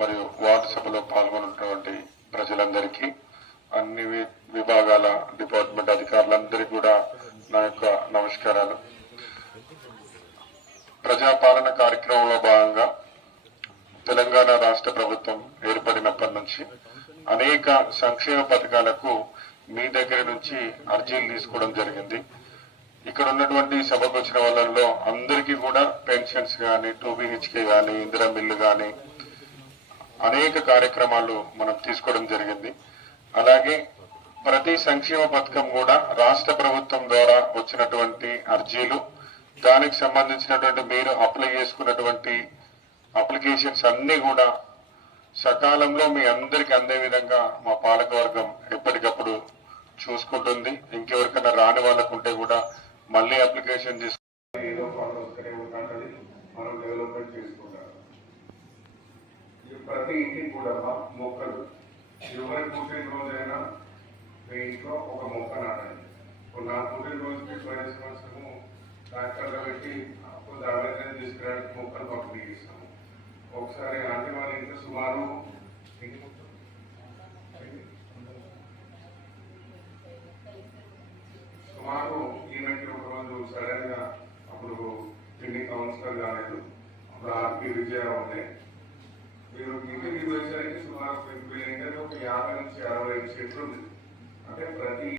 మరియు వార్డు సభలో పాల్గొన్నటువంటి ప్రజలందరికీ, అన్ని విభాగాల డిపార్ట్మెంట్ అధికారులందరికీ కూడా నా యొక్క నమస్కారాలు. ప్రజాపాలన కార్యక్రమంలో భాగంగా తెలంగాణ రాష్ట్ర ప్రభుత్వం ఏర్పడినప్పటి నుంచి అనేక సంక్షేమ పథకాలకు మీ దగ్గర నుంచి అర్జీలు తీసుకోవడం జరిగింది. ఇక్కడ ఉన్నటువంటి సభకు వచ్చిన వాళ్ళల్లో అందరికీ కూడా పెన్షన్స్ కానీ, 2BHK కానీ, ఇందిరా మిల్లు కానీ అనేక కార్యక్రమాలు మనం తీసుకోవడం జరిగింది. అలాగే ప్రతి సంక్షేమ పథకం కూడా రాష్ట్ర ప్రభుత్వం ద్వారా వచ్చినటువంటి అర్జీలు, దానికి సంబంధించినటువంటి మీరు అప్లై చేసుకున్నటువంటి అప్లికేషన్స్ అన్ని కూడా సకాలంలో మీ అందరికి అందే విధంగా మా పాలకవర్గం ఎప్పటికప్పుడు చూసుకుంటుంది. ఇంకెవరికైనా రాని వాళ్ళకు ఉంటే కూడా మళ్ళీ అప్లికేషన్ తీసుకుంటే ఏదో ఫాలో వస్తూనే ఉంటుంది, మనం డెవలప్మెంట్ చేసుకుంటాం. ప్రతి ఇంటికి కూడా మొక్కలు, ఎవరి పుట్టినరోజైనా మీ ఇంట్లో ఒక మొక్క నాటండి. ఇప్పుడు నా పుట్టినరోజుకి 20 సంవత్సరము ట్రాక్టర్లో పెట్టి కొంత అవేర్నెస్ తీసుకురావడానికి మొక్కలు పంపిణీ చేస్తాము. ఒకసారి ఆంటీ వాళ్ళ ఇంట్లో సుమారు ఈమెకి ఒక రోజు సడన్ గా అప్పుడు పిన్ని కౌన్సిలర్ కాలేదు, అప్పుడు ఆర్పి విజయరావు ఉండే. మీరు ఇంటికి వచ్చేసరికి సుమారు 50 నుంచి 60 చెట్లు ఉంది. అంటే ప్రతి